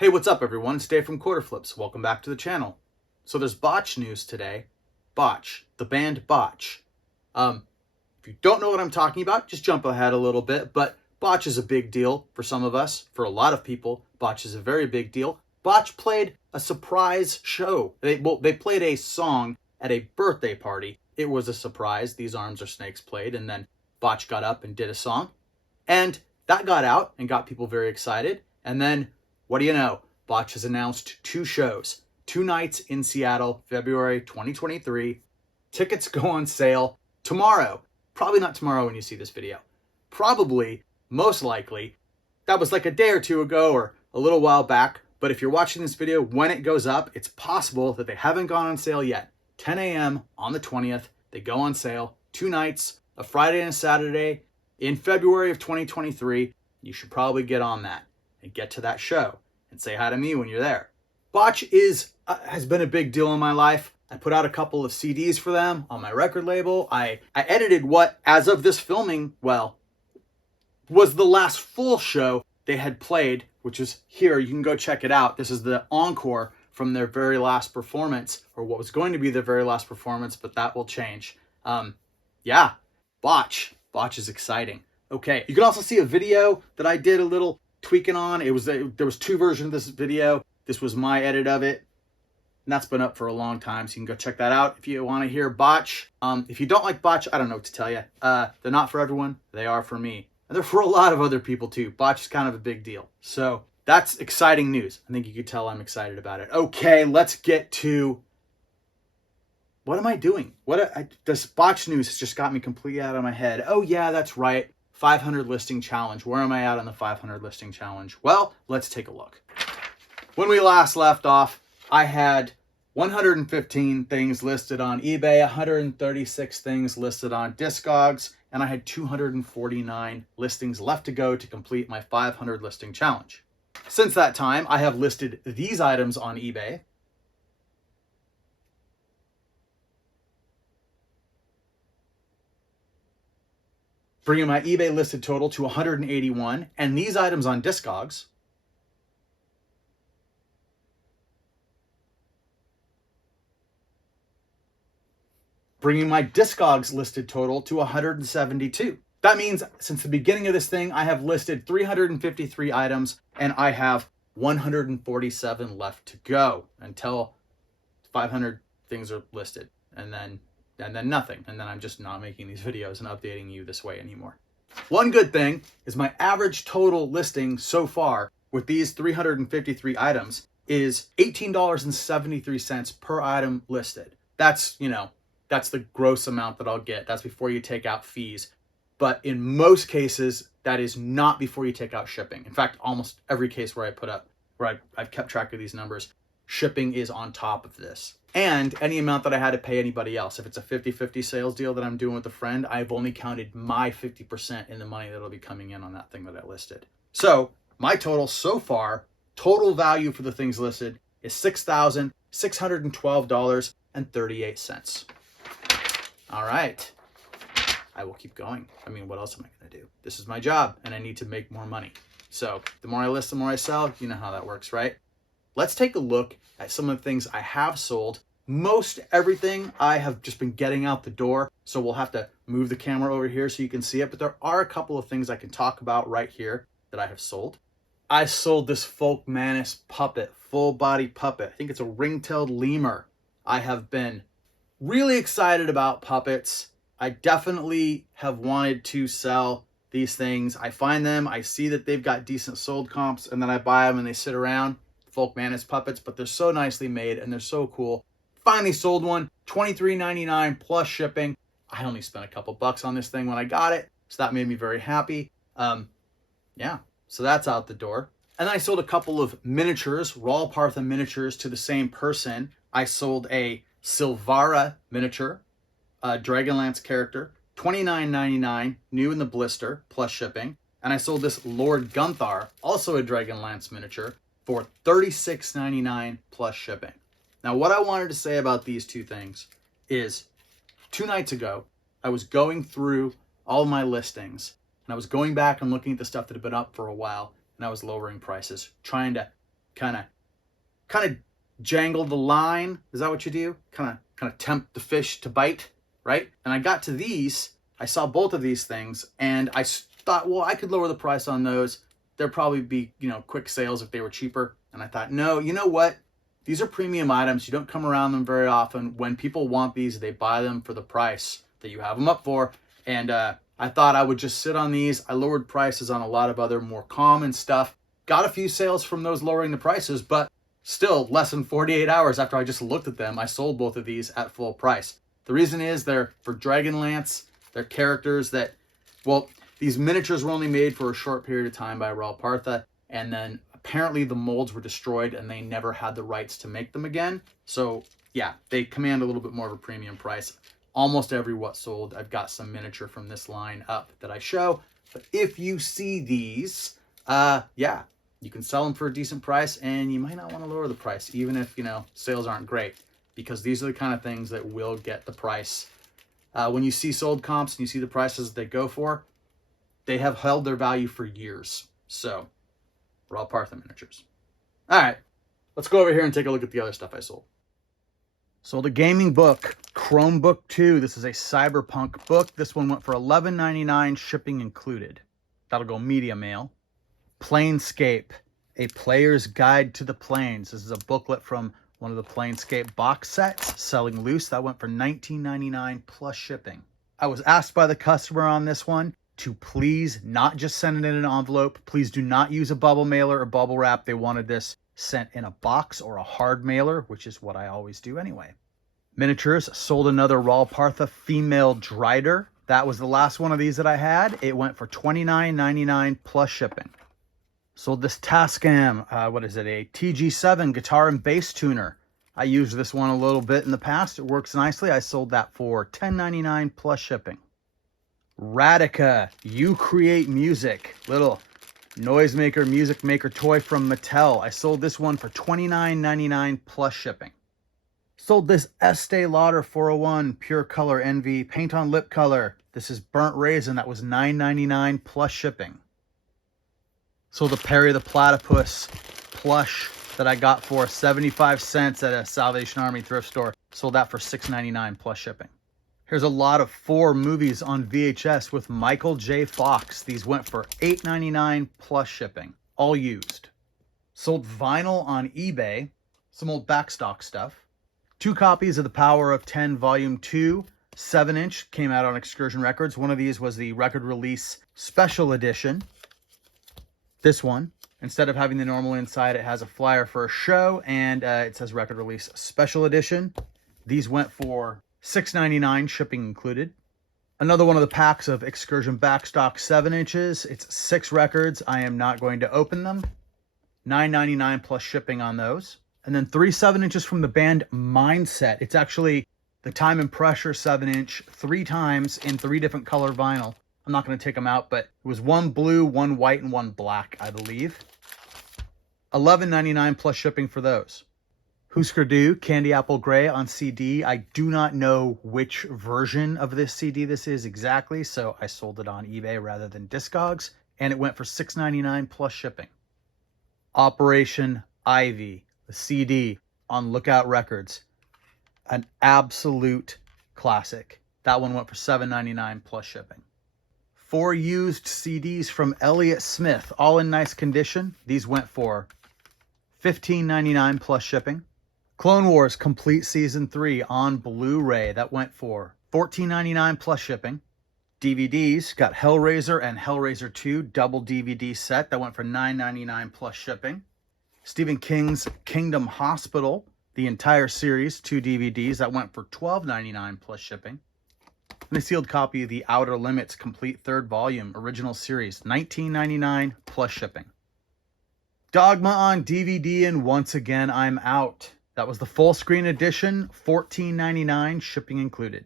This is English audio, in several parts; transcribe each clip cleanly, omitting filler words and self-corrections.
Hey, what's up everyone? It's Dave from Quarterflips. Welcome back to the channel. So there's Botch news today. Botch, the band Botch. If you don't know what I'm talking about, just jump ahead a little bit, but Botch is a big deal for some of us. For a lot of people, Botch is a very big deal. Botch played a surprise show. They played a song at a birthday party. It was a surprise. These Arms Are Snakes played, and then Botch got up and did a song. And that got out and got people very excited. And then what do you know? Botch has announced 2 shows, 2 nights in Seattle, February 2023. Tickets go on sale tomorrow. Probably not tomorrow when you see this video. Probably, most likely, that was like a day or 2 ago or a little while back. But if you're watching this video when it goes up, it's possible that they haven't gone on sale yet. 10 a.m. on the 20th, they go on sale. 2 nights, a Friday and a Saturday in February of 2023. You should probably get on that and get to that show and say hi to me when you're there. Botch has been a big deal in my life. I put out a couple of CDs for them on my record label. I edited what, as of this filming, well, was the last full show they had played, which is here. You can go check it out. This is the encore from their very last performance, or what was going to be their very last performance, but that will change. Yeah, Botch. Botch is exciting. Okay, you can also see a video that I did a little tweaking on. There was 2 versions of this video. This was my edit of it, and that's been up for a long time, so you can go check that out if you want to hear Botch. If you don't like Botch, I don't know what to tell you. They're not for everyone. They are for me, and they're for a lot of other people too. Botch is kind of a big deal, so that's exciting news. I think you could tell I'm excited about it. Okay, let's get to what am I doing? This Botch news has just got me completely out of my head. Oh yeah, that's right. 500 listing challenge. Where am I at on the 500 listing challenge? Well, let's take a look. When we last left off, I had 115 things listed on eBay, 136 things listed on Discogs, and I had 249 listings left to go to complete my 500 listing challenge. Since that time, I have listed these items on eBay. Bringing my eBay listed total to 181, and these items on Discogs. Bringing my Discogs listed total to 172. That means since the beginning of this thing, I have listed 353 items, and I have 147 left to go until 500 things are listed, and then nothing. And then I'm just not making these videos and updating you this way anymore. One good thing is my average total listing so far with these 353 items is $18.73 per item listed. That's, that's the gross amount that I'll get. That's before you take out fees. But in most cases, that is not before you take out shipping. In fact, almost every case where I've kept track of these numbers, shipping is on top of this. And any amount that I had to pay anybody else. If it's a 50-50 sales deal that I'm doing with a friend, I've only counted my 50% in the money that'll be coming in on that thing that I listed. So my total so far, total value for the things listed is $6,612.38. All right, I will keep going. I mean, what else am I gonna do? This is my job and I need to make more money. So the more I list, the more I sell. You know how that works, right? Let's take a look at some of the things I have sold. Most everything I have just been getting out the door, so we'll have to move the camera over here so you can see it, but there are a couple of things I can talk about right here that I have sold. I sold this Folk Manus puppet, full body puppet. I think it's a ring-tailed lemur. I have been really excited about puppets. I definitely have wanted to sell these things. I find them, I see that they've got decent sold comps, and then I buy them and they sit around. Folk Manus puppets, but they're so nicely made and they're so cool. Finally sold one, $23.99 plus shipping. I only spent a couple bucks on this thing when I got it, so that made me very happy. Yeah, so that's out the door. And then I sold a couple of miniatures, Raw Partha miniatures to the same person. I sold a Silvara miniature, a Dragonlance character, $29.99, new in the blister, plus shipping. And I sold this Lord Gunthar, also a Dragonlance miniature, for $36.99 plus shipping. Now, what I wanted to say about these 2 things is 2 nights ago, I was going through all my listings and I was going back and looking at the stuff that had been up for a while, and I was lowering prices, trying to kind of jangle the line. Is that what you do? Kind of tempt the fish to bite, right? And I got to these, I saw both of these things, and I thought, well, I could lower the price on those. There'd probably be, quick sales if they were cheaper. And I thought, no, you know what? These are premium items. You don't come around them very often. When people want these, they buy them for the price that you have them up for. And I thought I would just sit on these. I lowered prices on a lot of other more common stuff. Got a few sales from those lowering the prices, but still less than 48 hours after I just looked at them, I sold both of these at full price. The reason is they're for Dragonlance. They're characters that, well, these miniatures were only made for a short period of time by Raw Partha, and then apparently the molds were destroyed and they never had the rights to make them again. So yeah, they command a little bit more of a premium price. Almost every what sold, I've got some miniature from this line up that I show. But if you see these, yeah, you can sell them for a decent price, and you might not want to lower the price, even if, sales aren't great, because these are the kind of things that will get the price. When you see sold comps and you see the prices they go for, they have held their value for years. So, Raw Partha miniatures. All right, let's go over here and take a look at the other stuff I sold. Sold a gaming book, Chromebook 2. This is a cyberpunk book. This one went for $11.99, shipping included. That'll go media mail. Planescape, a player's guide to the planes. This is a booklet from one of the Planescape box sets, selling loose. That went for $19.99 plus shipping. I was asked by the customer on this one to please not just send it in an envelope. Please do not use a bubble mailer or bubble wrap. They wanted this sent in a box or a hard mailer, which is what I always do anyway. Miniatures, sold another Raw Partha female Drider. That was the last one of these that I had. It went for $29.99 plus shipping. Sold this Tascam, what is it, a TG7 guitar and bass tuner. I used this one a little bit in the past. It works nicely. I sold that for $10.99 plus shipping. Radica, You Create Music, little noisemaker, music maker toy from Mattel. I sold this one for $29.99 plus shipping. Sold this Estee Lauder 401 Pure Color Envy Paint on Lip Color. This is Burnt Raisin. That was $9.99 plus shipping. Sold the Perry the Platypus plush that I got for 75 cents at a Salvation Army thrift store. Sold that for $6.99 plus shipping. Here's a lot of 4 movies on VHS with Michael J. Fox. These went for $8.99 plus shipping, all used. Sold vinyl on eBay, some old backstock stuff. 2 copies of The Power of 10 Volume 2, 7-inch, came out on Excursion Records. One of these was the record release special edition. This one, instead of having the normal inside, it has a flyer for a show, and it says record release special edition. These went for $6.99, shipping included. Another one of the packs of Excursion Backstock 7-inches. It's 6 records. I am not going to open them. $9.99 plus shipping on those. And then 3 7-inches from the band Mindset. It's actually the Time and Pressure 7-inch 3 times in 3 different color vinyl. I'm not going to take them out, but it was 1 blue, 1 white, and 1 black, I believe. $11.99 plus shipping for those. Husker Du, Candy Apple Gray on CD. I do not know which version of this CD this is exactly, so I sold it on eBay rather than Discogs, and it went for $6.99 plus shipping. Operation Ivy, the CD on Lookout Records. An absolute classic. That one went for $7.99 plus shipping. 4 used CDs from Elliott Smith, all in nice condition. These went for $15.99 plus shipping. Clone Wars Complete Season 3 on Blu-ray. That went for $14.99 plus shipping. DVDs, got Hellraiser and Hellraiser 2 double DVD set. That went for $9.99 plus shipping. Stephen King's Kingdom Hospital, the entire series, 2 DVDs. That went for $12.99 plus shipping. And a sealed copy of the Outer Limits Complete 3rd Volume Original Series, $19.99 plus shipping. Dogma on DVD, and once again, I'm out. That was the full screen edition, $14.99, shipping included.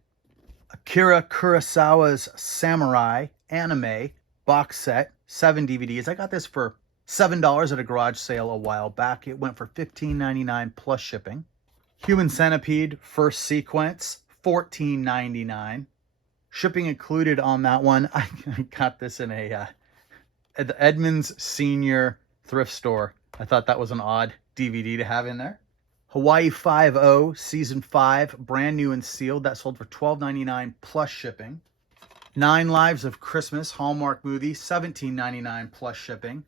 Akira Kurosawa's Samurai anime box set, 7 DVDs. I got this for $7 at a garage sale a while back. It went for $15.99 plus shipping. Human Centipede first sequence, $14.99. Shipping included on that one. I got this in at the Edmonds Senior thrift store. I thought that was an odd DVD to have in there. Hawaii 5-0, Season 5, brand new and sealed. That sold for $12.99 plus shipping. 9 Lives of Christmas, Hallmark movie, $17.99 plus shipping.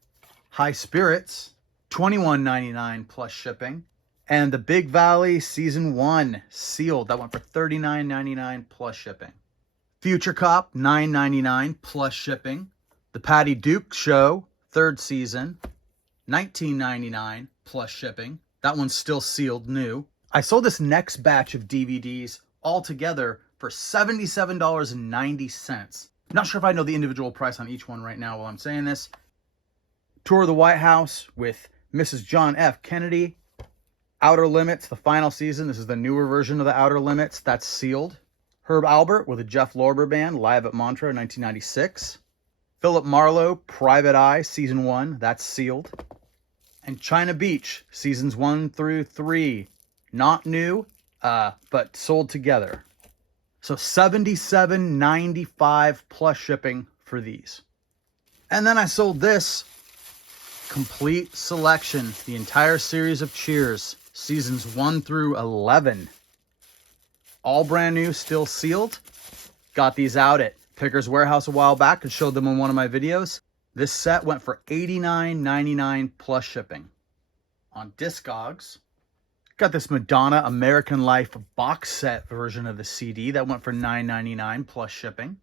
High Spirits, $21.99 plus shipping. And The Big Valley Season 1, sealed. That went for $39.99 plus shipping. Future Cop, $9.99 plus shipping. The Patty Duke Show, 3rd season, $19.99 plus shipping. That one's still sealed, new. I sold this next batch of DVDs all together for $77.90. Not sure if I know the individual price on each one right now while I'm saying this. Tour of the White House with Mrs. John F. Kennedy. Outer Limits, the final season. This is the newer version of the Outer Limits. That's sealed. Herb Alpert with a Jeff Lorber Band, live at Montreux, 1996. Philip Marlowe, Private Eye, Season 1. That's sealed. And China Beach, Seasons 1 through 3. Not new, but sold together. So $77.95 plus shipping for these. And then I sold this complete selection, the entire series of Cheers, Seasons 1 through 11. All brand new, still sealed. Got these out at Pickers Warehouse a while back and showed them in one of my videos. This set went for $89.99 plus shipping. On Discogs, got this Madonna American Life box set version of the CD that went for $9.99 plus shipping.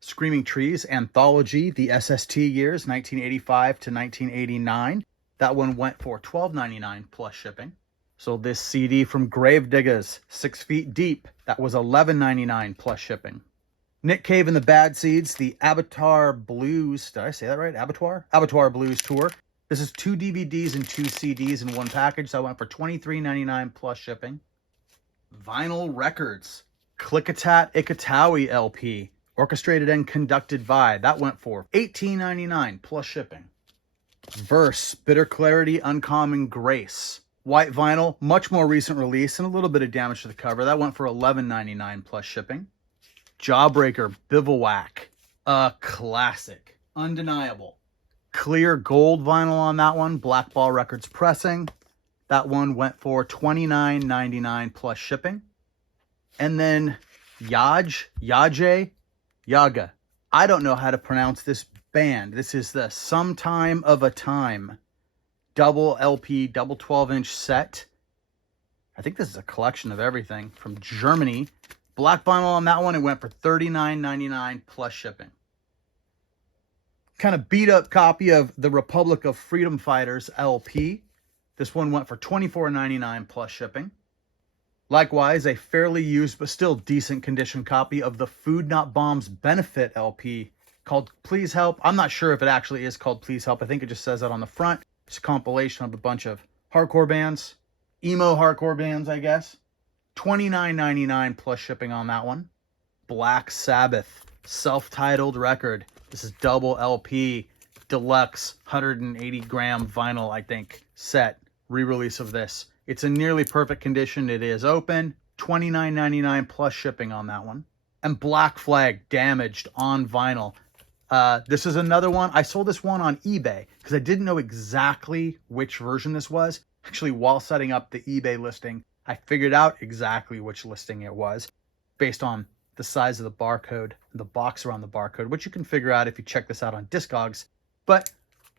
Screaming Trees Anthology, the SST years, 1985 to 1989. That one went for $12.99 plus shipping. Sold this CD from Gravediggers, 6 Feet Deep. That was $11.99 plus shipping. Nick Cave and the Bad Seeds, the Abattoir Blues, did I say that right? Abattoir? Abattoir Blues Tour. This is 2 DVDs and 2 CDs in one package. So I went for $23.99 plus shipping. Vinyl Records, Klickitat Ikatawi LP, orchestrated and conducted by. That went for $18.99 plus shipping. Verse, Bitter Clarity, Uncommon Grace. White vinyl, much more recent release and a little bit of damage to the cover. That went for $11.99 plus shipping. Jawbreaker, Bivouac, a classic, undeniable. Clear gold vinyl on that one, Black Ball Records pressing. That one went for $29.99 plus shipping. And then Yaga. I don't know how to pronounce this band. This is the Sometime of a Time double LP, double 12-inch set. I think this is a collection of everything from Germany. Black vinyl on that one, it went for $39.99 plus shipping. Kind of beat up copy of the Republic of Freedom Fighters LP. This one went for $24.99 plus shipping. Likewise, a fairly used but still decent condition copy of the Food Not Bombs Benefit LP called Please Help. I'm not sure if it actually is called Please Help. I think it just says that on the front. It's a compilation of a bunch of hardcore bands. Emo hardcore bands, I guess. $29.99 plus shipping on that one. Black Sabbath, self-titled record. This is double LP, deluxe, 180 gram vinyl, I think, set, re-release of this. It's in nearly perfect condition. It is open, $29.99 plus shipping on that one. And Black Flag, damaged on vinyl. This is another one. I sold this one on eBay because I didn't know exactly which version this was. Actually, while setting up the eBay listing, I figured out exactly which listing it was based on the size of the barcode, the box around the barcode, which you can figure out if you check this out on Discogs. But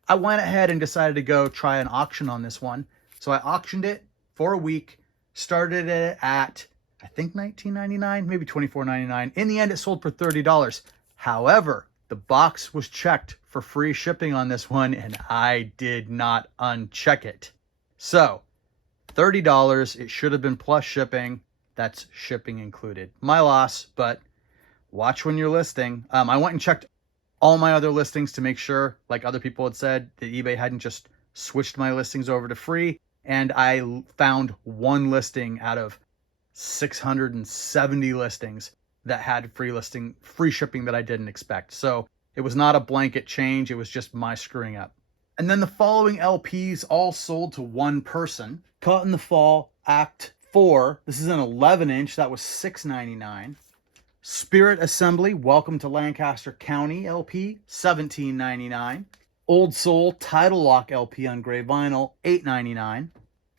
I went ahead and decided to go try an auction on this one. So I auctioned it for a week, started it at, I think $19.99, maybe $24.99. In the end, it sold for $30. However, the box was checked for free shipping on this one, and I did not uncheck it. So $30, it should have been plus shipping. That's shipping included. My loss, but watch when you're listing. I went and checked all my other listings to make sure, like other people had said, that eBay hadn't just switched my listings over to free. And I found one listing out of 670 listings that had free shipping that I didn't expect. So it was not a blanket change. It was just my screwing up. And then the following LPs all sold to one person. Caught in the Fall, Act 4. This is an 11-inch. That was $6.99. Spirit Assembly, Welcome to Lancaster County LP, $17.99. Old Soul Title Lock LP on gray vinyl, $8.99.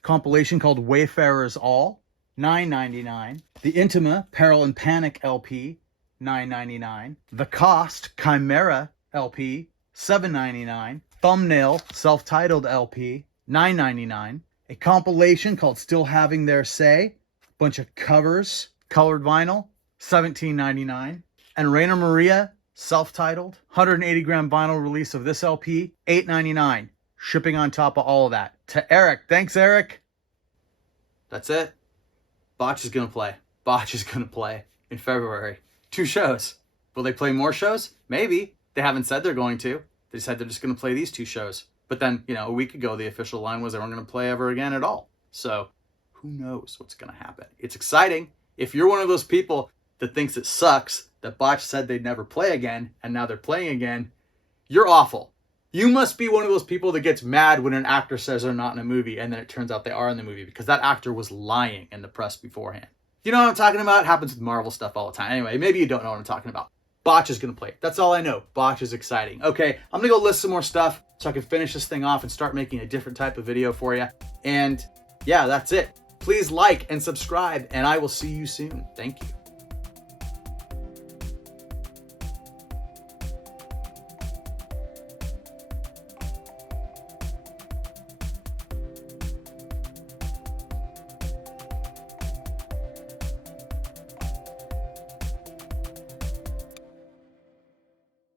compilation called Wayfarers All, $9.99. The Intima Peril and Panic LP, $9.99. The Cost Chimera LP, $7.99. Thumbnail Self-Titled LP, $9.99. A compilation called Still Having Their Say, bunch of covers, colored vinyl, $17.99. And Raina Maria Self-Titled 180 gram vinyl release of this LP, $8.99. Shipping on top of all of that. To Eric, thanks Eric. That's it. Botch is gonna play. Botch is gonna play in February. 2 shows. Will they play more shows? Maybe. They haven't said they're going to. They said they're just gonna play these 2 shows. But then, you know, a week ago, the official line was they weren't gonna play ever again at all. So who knows what's gonna happen? It's exciting. If you're one of those people that thinks it sucks that Botch said they'd never play again and now they're playing again, you're awful. You must be one of those people that gets mad when an actor says they're not in a movie and then it turns out they are in the movie because that actor was lying in the press beforehand. You know what I'm talking about? It happens with Marvel stuff all the time. Anyway, maybe you don't know what I'm talking about. Botch is going to play. That's all I know. Botch is exciting. Okay, I'm going to go list some more stuff so I can finish this thing off and start making a different type of video for you. And yeah, that's it. Please like and subscribe, and I will see you soon. Thank you.